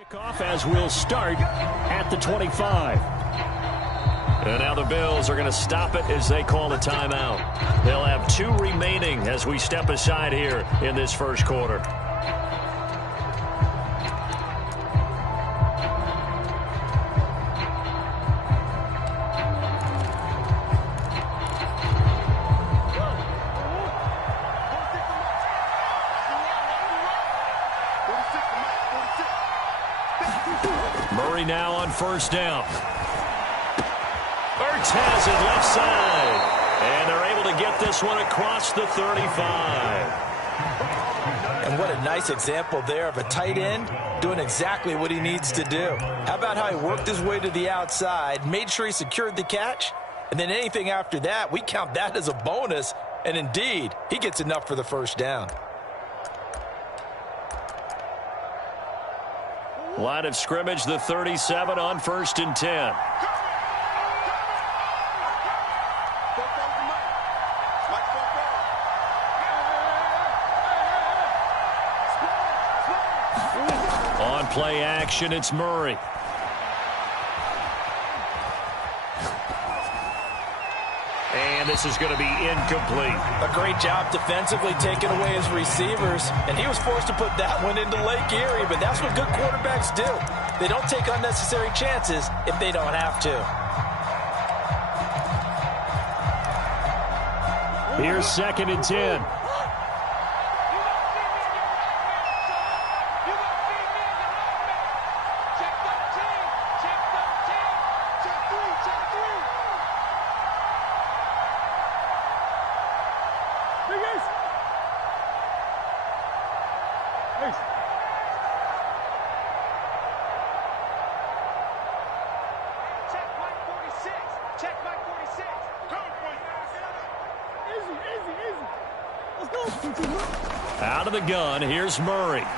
Kickoff as we'll start at the 25. And now the Bills are going to stop it as they call a timeout. They'll have 2 remaining as we step aside here in this first quarter. Murray now on first down. Ertz has it left side. And they're able to get this one across the 35. And what a nice example there of a tight end doing exactly what he needs to do. How about how he worked his way to the outside, made sure he secured the catch, and then anything after that, we count that as a bonus. And indeed, he gets enough for the first down. Line of scrimmage, the 37 on 1st and 10. On play action, it's Murray. And this is going to be incomplete. A great job defensively taking away his receivers, and he was forced to put that one into Lake Erie, but that's what good quarterbacks do. They don't take unnecessary chances if they don't have to. Here's 2nd and 10. Out of the gun, here's Murray. And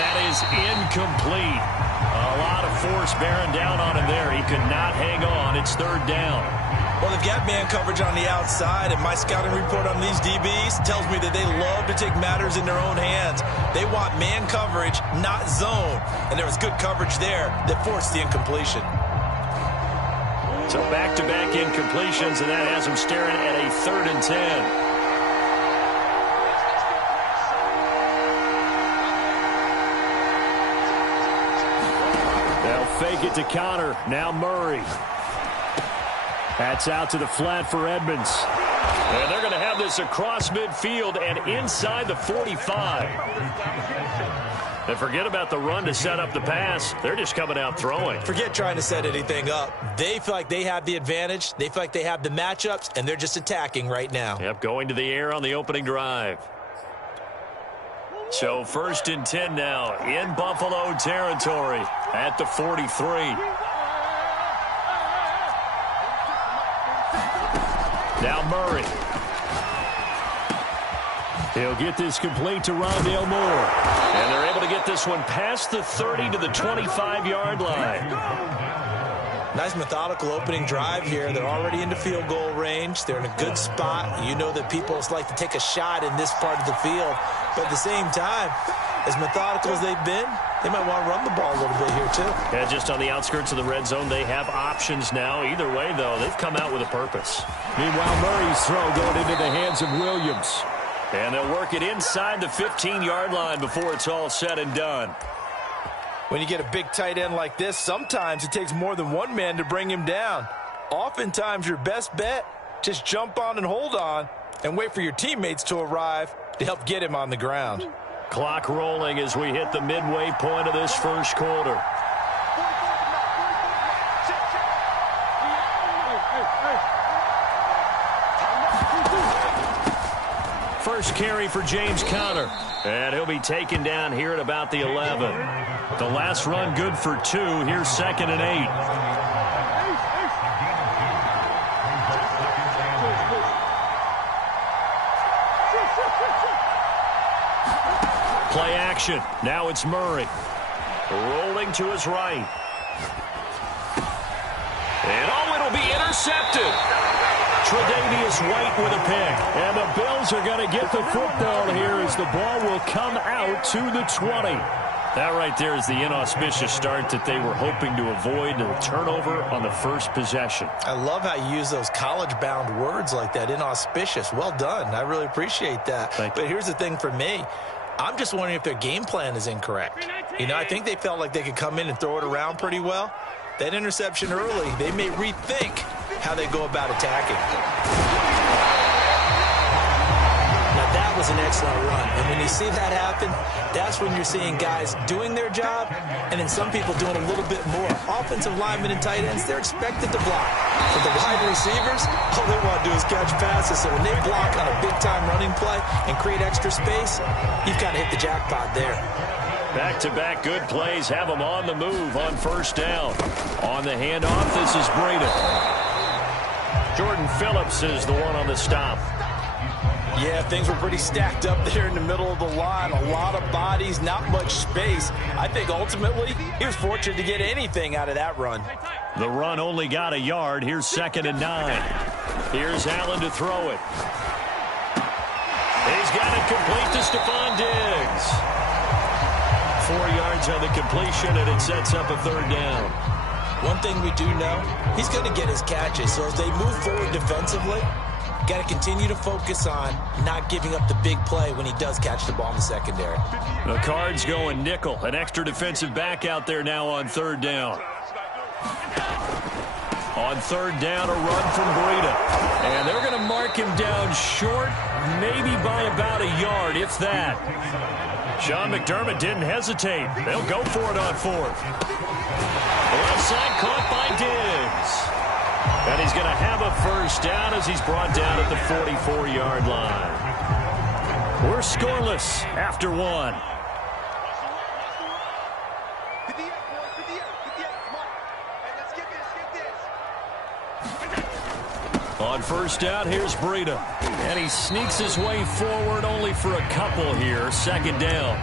that is incomplete. A lot of force bearing down on him there. He could not hang on. It's 3rd down. Well, they've got man coverage on the outside, and my scouting report on these DBs tells me that they love to take matters in their own hands. They want man coverage, not zone. And there was good coverage there that forced the incompletion. So back-to-back incompletions, and that has him staring at a 3rd and 10. They'll fake it to counter. Now Murray. That's out to the flat for Edmonds. And they're going to have this across midfield and inside the 45. And forget about the run to set up the pass. They're just coming out throwing. Forget trying to set anything up. They feel like they have the advantage. They feel like they have the matchups, and they're just attacking right now. Yep, going to the air on the opening drive. So 1st and 10 now in Buffalo territory at the 43. Now Murray. He'll get this complete to Rondale Moore. And they're able to get this one past the 30 to the 25-yard line. Nice methodical opening drive here. They're already into field goal range. They're in a good spot. You know that people like to take a shot in this part of the field. But at the same time, as methodical as they've been, they might want to run the ball a little bit here too. Yeah, just on the outskirts of the red zone, they have options now. Either way, though, they've come out with a purpose. Meanwhile, Murray's throw going into the hands of Williams. And they'll work it inside the 15-yard line before it's all said and done. When you get a big tight end like this, sometimes it takes more than one man to bring him down. Oftentimes, your best bet, just jump on and hold on and wait for your teammates to arrive to help get him on the ground. Clock rolling as we hit the midway point of this first quarter. First carry for James Conner. And he'll be taken down here at about the 11. The last run good for 2. Here's 2nd and 8. Play action. Now it's Murray. Rolling to his right. And oh, it'll be intercepted. Tre'Davious White with a pick. And the Bills are going to get the football here as the ball will come out to the 20. That right there is the inauspicious start that they were hoping to avoid, a turnover on the first possession. I love how you use those college-bound words like that, inauspicious. Well done. I really appreciate that. But here's the thing for me. I'm just wondering if their game plan is incorrect. You know, I think they felt like they could come in and throw it around pretty well. That interception early, they may rethink how they go about attacking. Now, that was an excellent run. And when you see that happen, that's when you're seeing guys doing their job and then some people doing a little bit more. Offensive linemen and tight ends, they're expected to block. For the wide receivers, all they want to do is catch passes. So when they block on a big-time running play and create extra space, you've got to hit the jackpot there. Back-to-back good plays have them on the move on first down. On the handoff, this is Breida. Jordan Phillips is the one on the stop. Yeah, things were pretty stacked up there in the middle of the line. A lot of bodies, not much space. I think ultimately he was fortunate to get anything out of that run. The run only got a yard. Here's 2nd and 9. Here's Allen to throw it. He's got it complete to Stephon Diggs. 4 yards on the completion, and it sets up a 3rd down. One thing we do know, he's going to get his catches. So as they move forward defensively, got to continue to focus on not giving up the big play when he does catch the ball in the secondary. The Cards going nickel. An extra defensive back out there now on 3rd down. On 3rd down, a run from Breida. And they're going to mark him down short, maybe by about a yard, if that. Sean McDermott didn't hesitate. They'll go for it on 4th. The left side caught by Diggs. And he's going to have a 1st down as he's brought down at the 44-yard line. We're scoreless after 1. On 1st down, here's Breida. And he sneaks his way forward only for a couple here. 2nd down.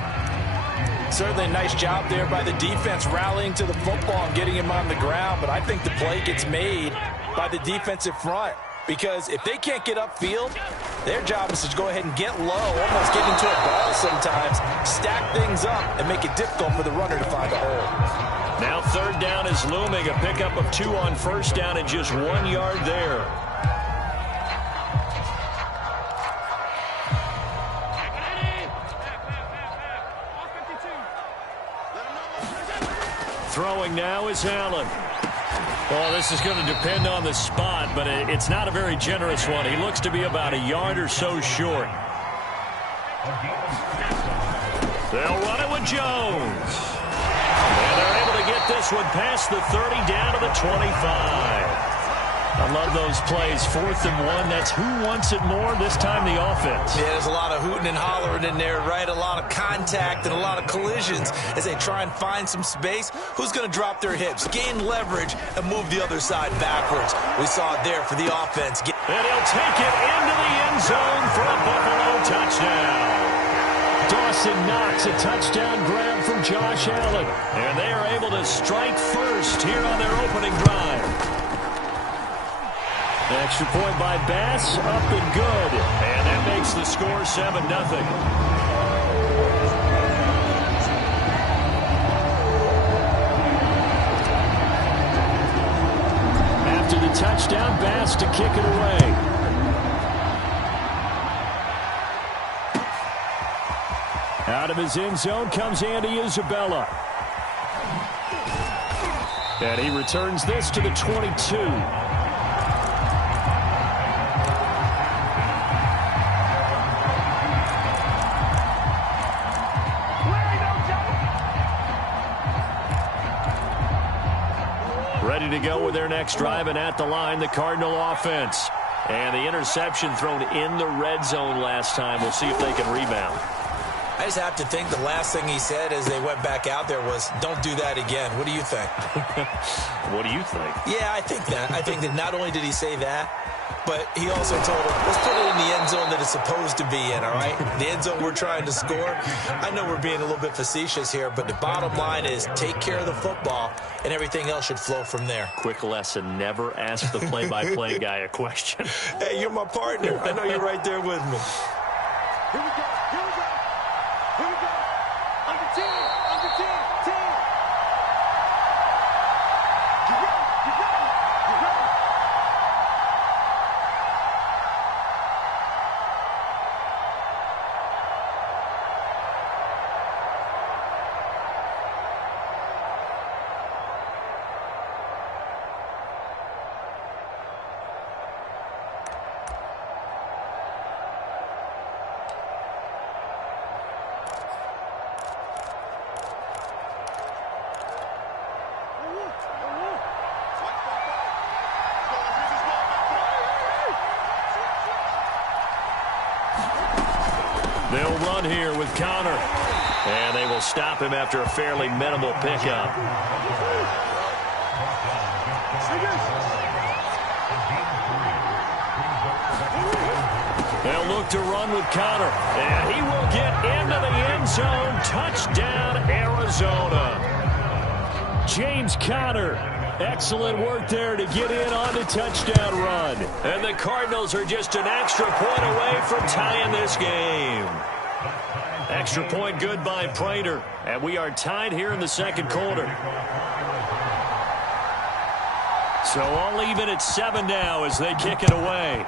Certainly a nice job there by the defense rallying to the football and getting him on the ground. But I think the play gets made by the defensive front. Because if they can't get upfield, their job is to go ahead and get low, almost get into a ball sometimes, stack things up, and make it difficult for the runner to find a hole. Now 3rd down is looming. A pickup of 2 on 1st down and just 1 yard there. Throwing now is Allen. Well, this is going to depend on the spot, but it's not a very generous one. He looks to be about a yard or so short. They'll run it with Jones. And they're able to get this one past the 30 down to the 25. I love those plays. 4th and 1. That's who wants it more, this time the offense. Yeah, there's a lot of hooting and hollering in there, right? A lot of contact and a lot of collisions as they try and find some space. Who's going to drop their hips, gain leverage, and move the other side backwards? We saw it there for the offense. And he'll take it into the end zone for a Buffalo touchdown. Dawson Knox, a touchdown grab from Josh Allen. And they are able to strike first here on their opening drive. Extra point by Bass, up and good. And that makes the score 7-0. After the touchdown, Bass to kick it away. Out of his end zone comes Andy Isabella. And he returns this to the 22. Ready to go with their next drive, and at the line, the Cardinal offense. And the interception thrown in the red zone last time. We'll see if they can rebound. I just have to think the last thing he said as they went back out there was, don't do that again. What do you think? What do you think? Yeah, I think that. I think that not only did he say that, But he also told him, let's put it in the end zone that it's supposed to be in, all right? The end zone we're trying to score. I know we're being a little bit facetious here, but the bottom line is take care of the football, and everything else should flow from there. Quick lesson, never ask the play-by-play guy a question. Hey, you're my partner. I know you're right there with me. Here we go. Here we go. Here we go. Under 10. Under 10. 10. You ready? You ready? You ready? They'll run here with Connor. And they will stop him after a fairly minimal pickup. They'll look to run with Connor. And he will get into the end zone. Touchdown, Arizona. James Conner. Excellent work there to get in on the touchdown run. And the Cardinals are just an extra point away from tying this game. Extra point good by Prater. And we are tied here in the second quarter. So all even at 7 now as they kick it away.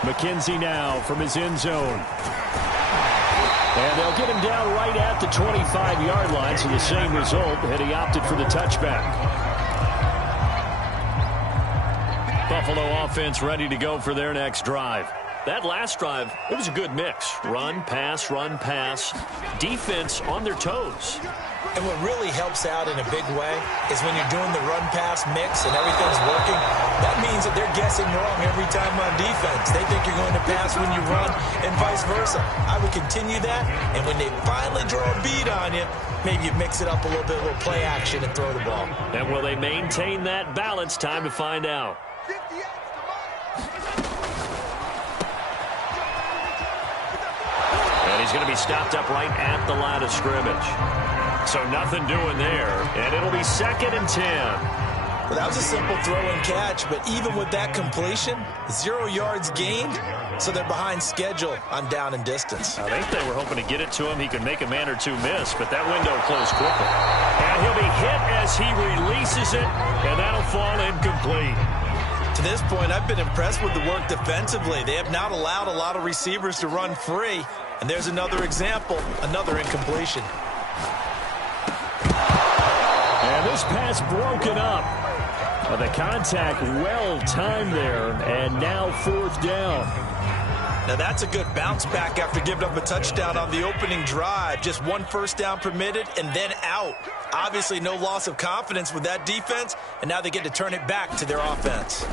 McKenzie now from his end zone. And they'll get him down right at the 25-yard line, so the same result had he opted for the touchback. Buffalo offense ready to go for their next drive. That last drive, it was a good mix. Run, pass, defense on their toes. And what really helps out in a big way is when you're doing the run-pass mix and everything's working, that means that they're guessing wrong every time on defense. They think you're going to pass when you run and vice versa. I would continue that, and when they finally draw a beat on you, maybe you mix it up a little bit, a little play action and throw the ball. And will they maintain that balance? Time to find out. And he's going to be stopped up right at the line of scrimmage. So nothing doing there, and it'll be 2nd and 10. Well, that was a simple throw and catch, but even with that completion, 0 yards gained, so they're behind schedule on down and distance. I think they were hoping to get it to him. He could make a man or two miss, but that window closed quickly. And he'll be hit as he releases it, and that'll fall incomplete. To this point, I've been impressed with the work defensively. They have not allowed a lot of receivers to run free, and there's another example, another incompletion. And this pass broken up. The contact well timed there, and now 4th down. Now that's a good bounce back after giving up a touchdown on the opening drive. Just 1 first down permitted and then out. Obviously no loss of confidence with that defense, and now they get to turn it back to their offense.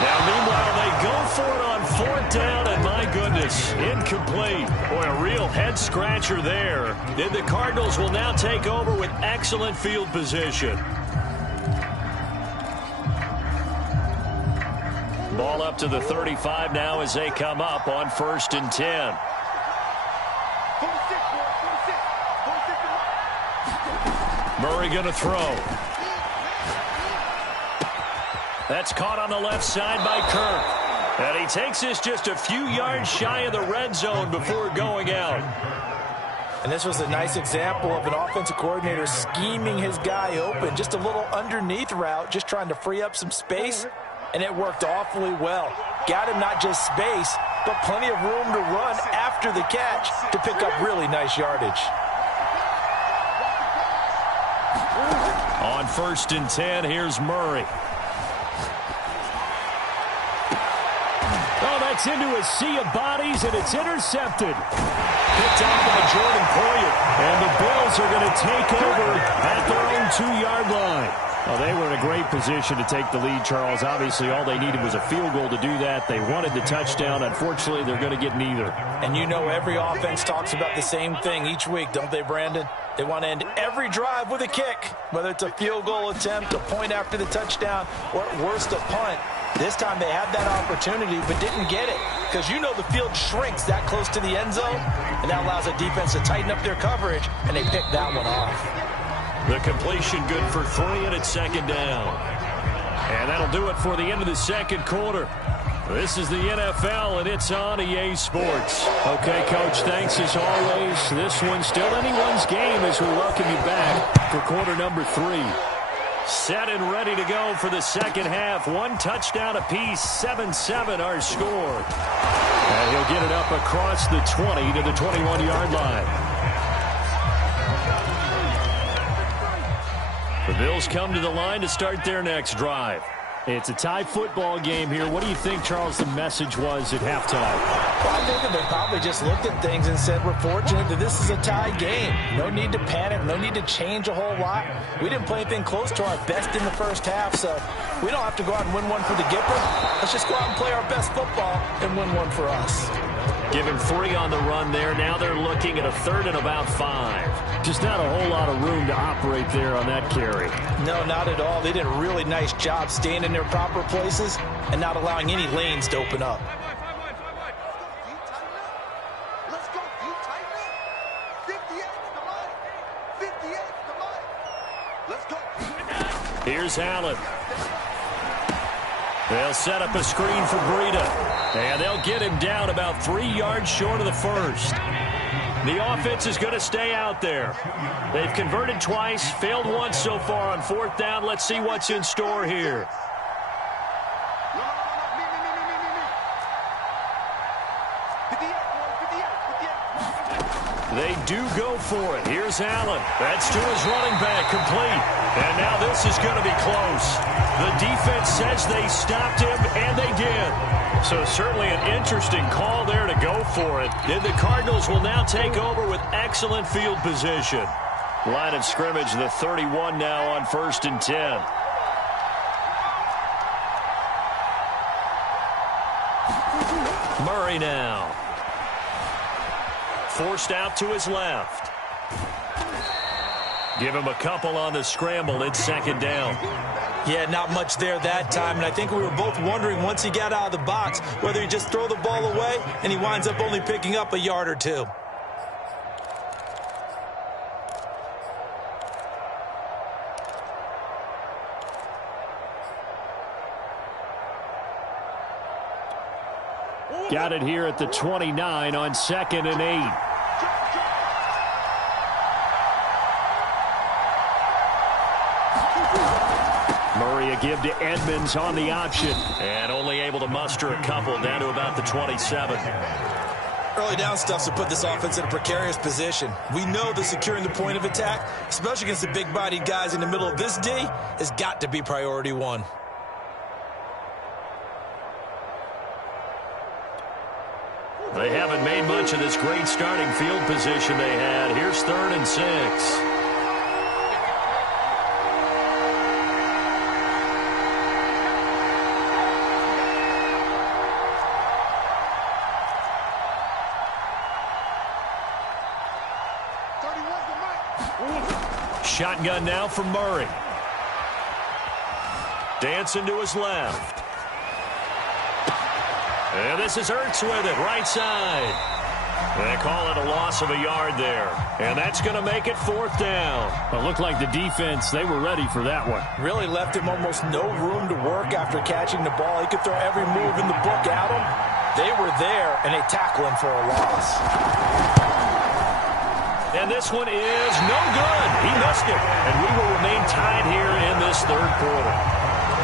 Now, meanwhile, they go for it on 4th down, and my goodness, incomplete. Boy, a real head-scratcher there. Then the Cardinals will now take over with excellent field position. Ball up to the 35 now as they come up on 1st and 10. Murray going to throw. That's caught on the left side by Kirk. And he takes this just a few yards shy of the red zone before going out. And this was a nice example of an offensive coordinator scheming his guy open. Just a little underneath route, just trying to free up some space. And it worked awfully well. Got him not just space, but plenty of room to run after the catch to pick up really nice yardage. On 1st and 10, here's Murray. Oh, that's into a sea of bodies, and it's intercepted. Picked out by Jordan Poyer. And the Bills are going to take over at their own 2-yard line. Well, they were in a great position to take the lead, Charles. Obviously, all they needed was a field goal to do that. They wanted the touchdown. Unfortunately, they're going to get neither. And you know every offense talks about the same thing each week, don't they, Brandon? They want to end every drive with a kick, whether it's a field goal attempt, a point after the touchdown, or at worst, a punt. This time they had that opportunity but didn't get it because you know the field shrinks that close to the end zone, and that allows the defense to tighten up their coverage, and they picked that one off. The completion good for 3, and it's second down. And that'll do it for the end of the second quarter. This is the NFL, and it's on EA Sports. Okay, Coach, thanks as always. This one's still anyone's game as we welcome you back for quarter number 3. Set and ready to go for the second half. 1 touchdown apiece, 7-7 our score. And he'll get it up across the 20 to the 21-yard line. The Bills come to the line to start their next drive. It's a tie football game here. What do you think, Charles, the message was at halftime? Well, I think that they probably just looked at things and said, we're fortunate that this is a tie game. No need to panic. No need to change a whole lot. We didn't play anything close to our best in the first half, so we don't have to go out and win one for the Gipper. Let's just go out and play our best football and win one for us. Give him 3 on the run there. Now they're looking at a 3rd and about 5. Just not a whole lot of room to operate there on that carry. No, not at all. They did a really nice job staying in their proper places and not allowing any lanes to open up. Let's go. You tighten up. 58 to mine. 58 to mine. Let's go. Here's Allen. They'll set up a screen for Breida. And they'll get him down about 3 yards short of the first. The offense is going to stay out there. They've converted twice, failed once so far on 4th down. Let's see what's in store here. They do go for it. Here's Allen. That's to his running back, complete. And now this is going to be close. The defense says they stopped him, and they did. So certainly an interesting call there to go for it. And the Cardinals will now take over with excellent field position. Line of scrimmage, the 31 now on 1st and 10. Murray now. Forced out to his left. Give him a couple on the scramble. It's 2nd down. Yeah, not much there that time, and I think we were both wondering once he got out of the box whether he just throw the ball away and he winds up only picking up a yard or 2. Got it here at the 29 on 2nd and 8. Murray a give to Edmonds on the option. And only able to muster a couple down to about the 27. Early down stuffs to put this offense in a precarious position. We know that securing the point of attack, especially against the big-bodied guys in the middle of this D, has got to be priority 1. They haven't made much of this great starting field position they had. Here's 3rd and 6. Shotgun now from Murray. Dancing to his left. And this is Ertz with it, right side. They call it a loss of a yard there. And that's going to make it 4th down. It looked like the defense, they were ready for that one. Really left him almost no room to work after catching the ball. He could throw every move in the book at him. They were there, and they tackle him for a loss. And this one is no good. He missed it. And we will remain tied here in this 3rd quarter.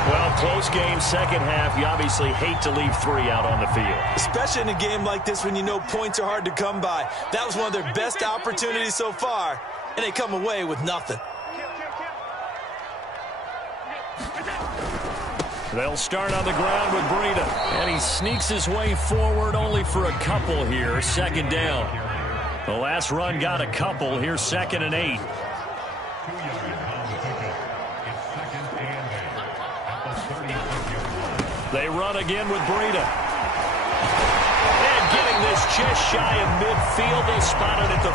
Well, close game, second half. You obviously hate to leave 3 out on the field. Especially in a game like this when you know points are hard to come by. That was one of their best opportunities so far, and they come away with nothing. They'll start on the ground with Breida. And he sneaks his way forward only for a couple here. 2nd down. The last run got a couple. Here's 2nd and 8. They run again with Breida. And getting this just shy of midfield, they spot it at the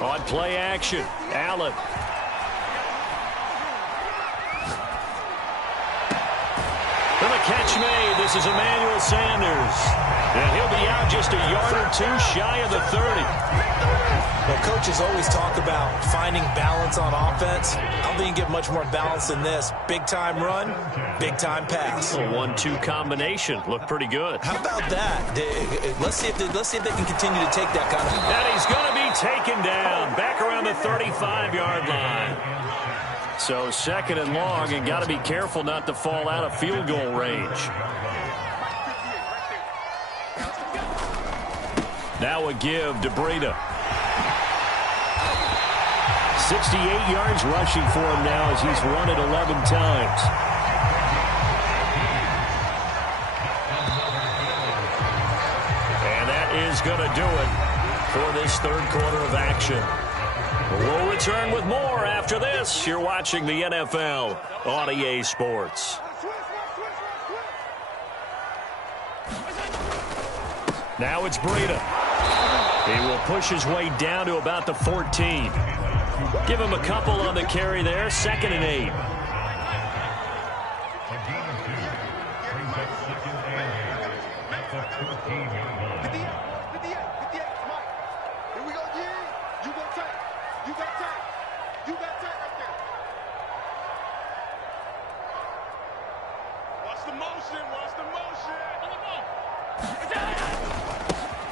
49. On play action, Allen. And the catch made. This is Emmanuel Sanders. And he'll be out just a yard or two shy of the 30. Well, coaches always talk about finding balance on offense. I don't think you get much more balance than this. Big-time run, big-time pass. A 1-2 combination. Looked pretty good. How about that? Let's see if they can continue to take that kind of... And he's going to be taken down. Back around the 35-yard line. So second and long, and got to be careful not to fall out of field goal range. Now a give to Breida. 68 yards rushing for him now as he's run it 11 times. And that is going to do it for this third quarter of action. We'll return with more after this. You're watching the NFL on EA Sports. Now it's Breida. He will push his way down to about the 14. Give him a couple on the carry there. 2nd and 8.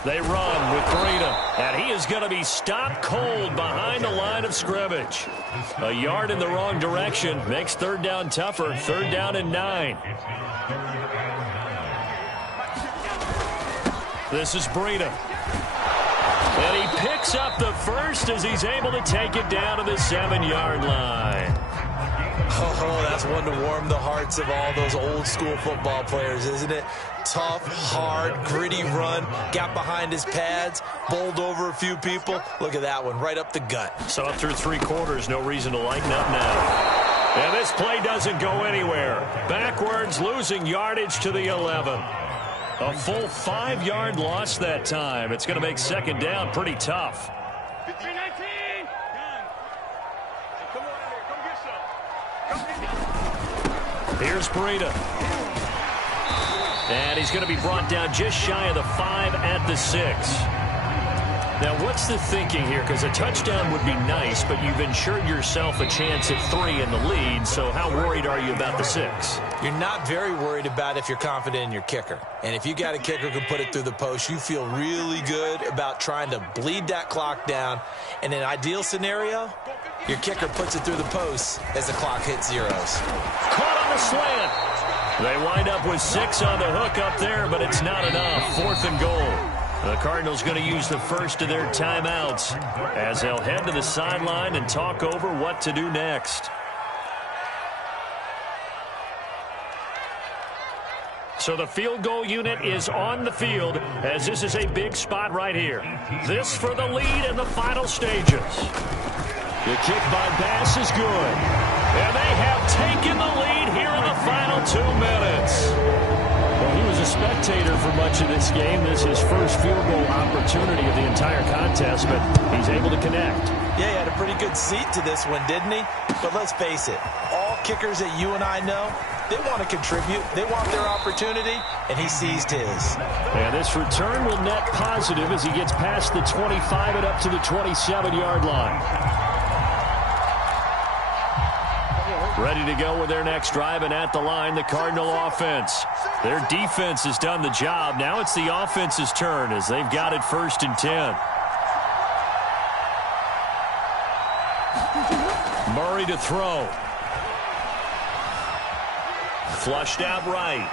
They run with Breida, and he is going to be stopped cold behind the line of scrimmage. A yard in the wrong direction makes third down tougher. 3rd down and 9. This is Breida. And he picks up the first as he's able to take it down to the 7-yard line. Oh, that's one to warm the hearts of all those old school football players, isn't it? Tough, hard, gritty run, got behind his pads, bowled over a few people. Look at that one, right up the gut. So through 3 quarters, no reason to lighten up now. And this play doesn't go anywhere. Backwards, losing yardage to the 11. A full 5-yard loss that time. It's going to make 2nd down pretty tough. Here's Breida. And he's going to be brought down just shy of the 5 at the 6. Now, what's the thinking here? Because a touchdown would be nice, but you've ensured yourself a chance at 3 in the lead, so how worried are you about the 6? You're not very worried about if you're confident in your kicker. And if you got a kicker who can put it through the post, you feel really good about trying to bleed that clock down. In an ideal scenario, your kicker puts it through the post as the clock hits zeros. Caught on the slant. They wind up with 6 on the hook up there, but it's not enough. 4th and goal. The Cardinals going to use the first of their timeouts as they'll head to the sideline and talk over what to do next. So the field goal unit is on the field as this is a big spot right here. This for the lead in the final stages. The kick by Bass is good. And they have taken the lead here in the final 2 minutes. Well, he was a spectator for much of this game. This is his first field goal opportunity of the entire contest, but he's able to connect. Yeah, he had a pretty good seat to this one, didn't he? But let's face it, all kickers that you and I know, they want to contribute. They want their opportunity, and he seized his. And this return will net positive as he gets past the 25 and up to the 27-yard line. Ready to go with their next drive, and at the line, the Cardinal offense. Their defense has done the job. Now it's the offense's turn as they've got it 1st and 10. Murray to throw. Flushed out right.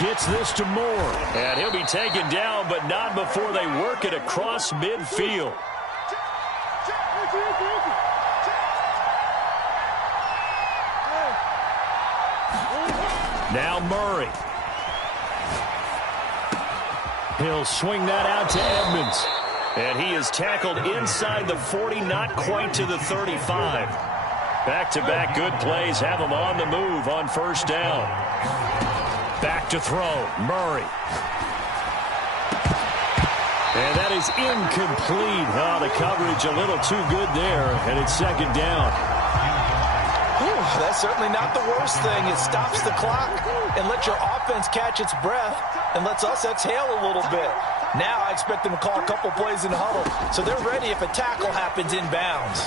Gets this to Moore. And he'll be taken down, but not before they work it across midfield. Now Murray. He'll swing that out to Edmonds. And he is tackled inside the 40, not quite to the 35. Back-to-back good plays have him on the move on first down. Back to throw, Murray. And that is incomplete. Oh, the coverage a little too good there, and it's second down. Whew, that's certainly not the worst thing. It stops the clock and lets your offense catch its breath and lets us exhale a little bit. Now I expect them to call a couple plays in the huddle, so they're ready if a tackle happens inbounds.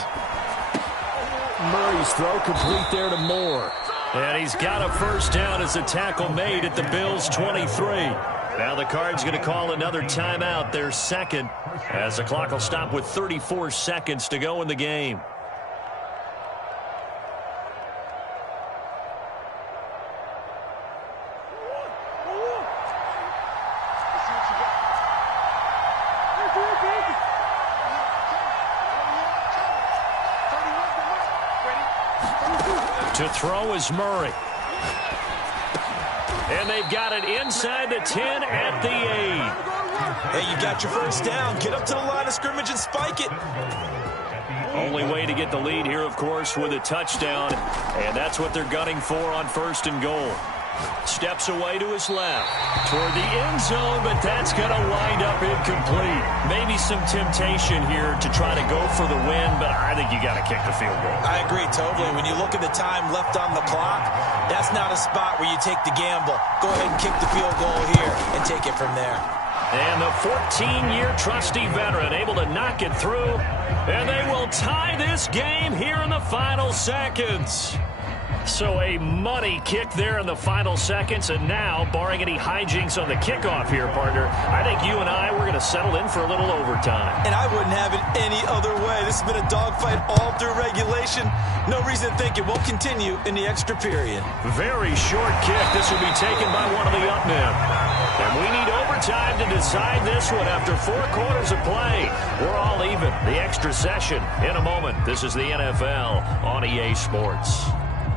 Murray's throw complete there to Moore. And he's got a first down as a tackle made at the Bills' 23. Now the Cards going to call another timeout, their second, as the clock will stop with 34 seconds to go in the game. To throw is Murray. And they've got it inside the 10 at the 8. Hey, you got your first down. Get up to the line of scrimmage and spike it. Only way to get the lead here, of course, with a touchdown. And that's what they're gunning for on first and goal. Steps away to his left toward the end zone, but that's going to wind up incomplete. Maybe some temptation here to try to go for the win, but I think you got to kick the field goal. I agree totally. When you look at the time left on the clock, that's not a spot where you take the gamble. Go ahead and kick the field goal here and take it from there. And the 14-year trusty veteran able to knock it through, and they will tie this game here in the final seconds. So a money kick there in the final seconds, and now, barring any hijinks on the kickoff here, partner, I think you and I, we're going to settle in for a little overtime. And I wouldn't have it any other way. This has been a dogfight all through regulation. No reason to think it won't continue in the extra period. Very short kick. This will be taken by one of the up men. And we need overtime to decide this one after 4 quarters of play. We're all even. The extra session in a moment. This is the NFL on EA Sports.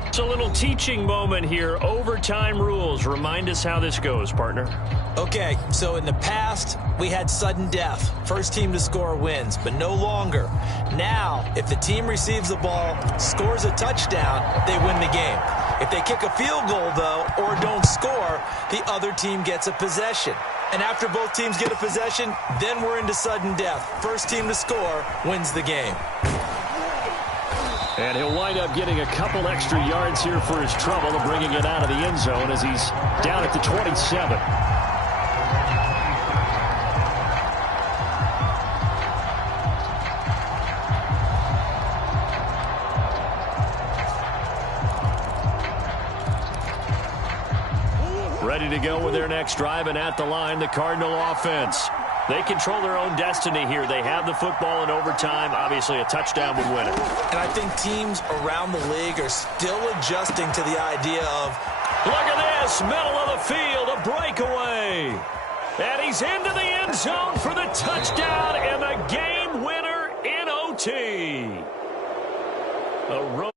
It's a little teaching moment here. Overtime rules. Remind us how this goes, partner. Okay, so in the past, we had sudden death. First team to score wins, but no longer. Now, if the team receives the ball, scores a touchdown, they win the game. If they kick a field goal, though, or don't score, the other team gets a possession. And after both teams get a possession, then we're into sudden death. First team to score wins the game. And he'll wind up getting a couple extra yards here for his trouble of bringing it out of the end zone as he's down at the 27. Ready to go with their next drive, and at the line, the Cardinal offense. They control their own destiny here. They have the football in overtime. Obviously, a touchdown would win it. And I think teams around the league are still adjusting to the idea of, look at this, middle of the field, a breakaway. And he's into the end zone for the touchdown and the game winner in OT. A